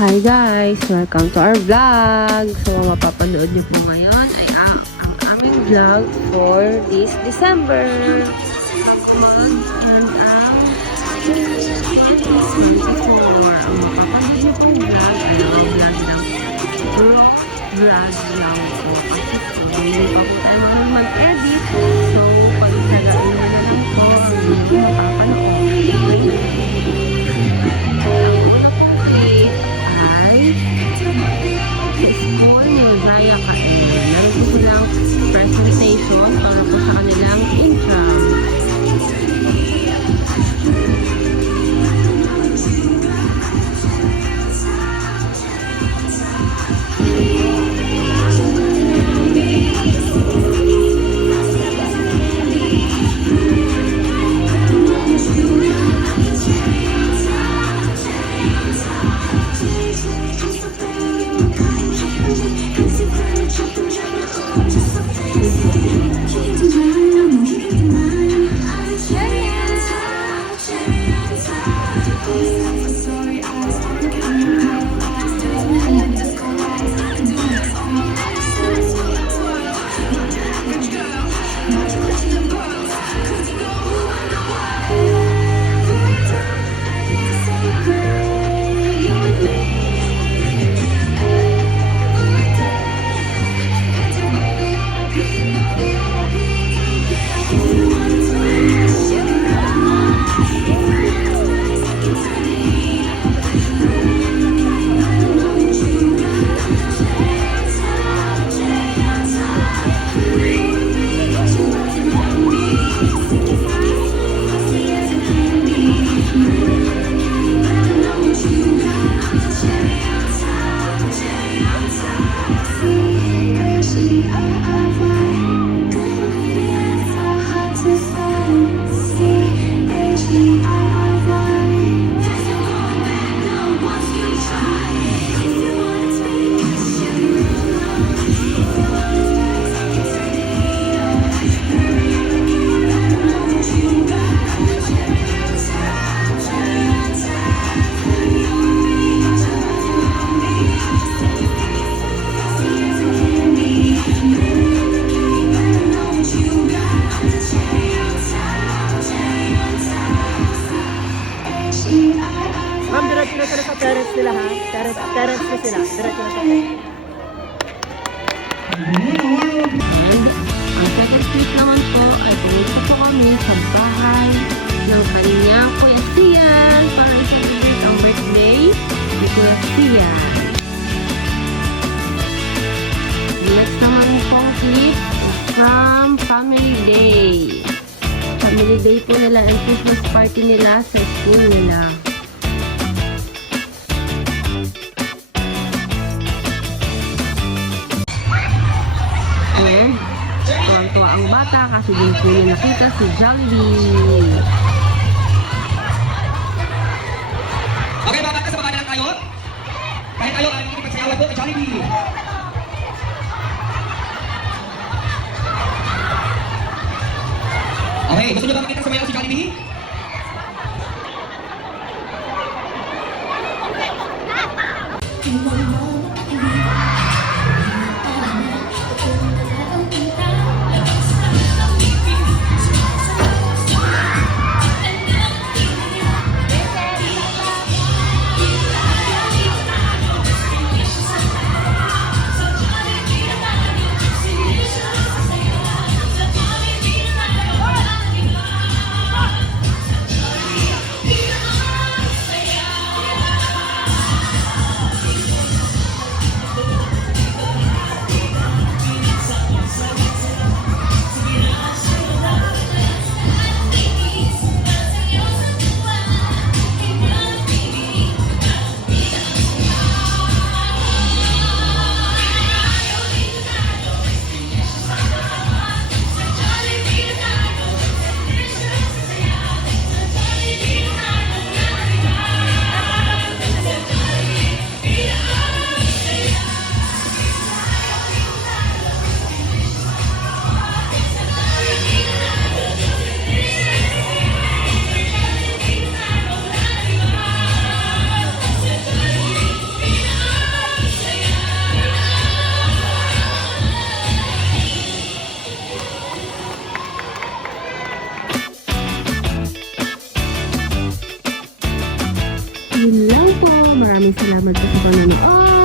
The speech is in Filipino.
Hi guys! Welcome to our vlog! So, ang mapapanood niyo po ngayon ay ang aming vlog for this December. And ang 24. Ang mapapanood niyo po vlog ay ang vlog ng vlog lang po. Kasi po, hindi pa po tayo marunong mag-edit. So, pagkalaan nyo na lang po ang video mapapanood. School ni Zaya Kain. Meron po silang presentation para po sa kanilang intro. Ma'am, diretso na sila sa parents nila ha. Parents na sila. Diretso na sa parents. And ang second street naman po ay pumunta po kami sa bahay ng kanyang Kuya Sian para i-celebrate ang birthday ni Kuya Sian. Next naman pong clip from Family Day. Family Day po nila and Christmas party nila sa school nila. And tuwang-tuwa ang bata kasi din po niya nakita si Jollibee. Okay, mga bata, sa baba lang tayo. Kahit tayo, ay makikipagsayawan po kay Jollibee. Okay, gusto nyo ba makita sumayaw si Jollibee? Salamat po sa panonood.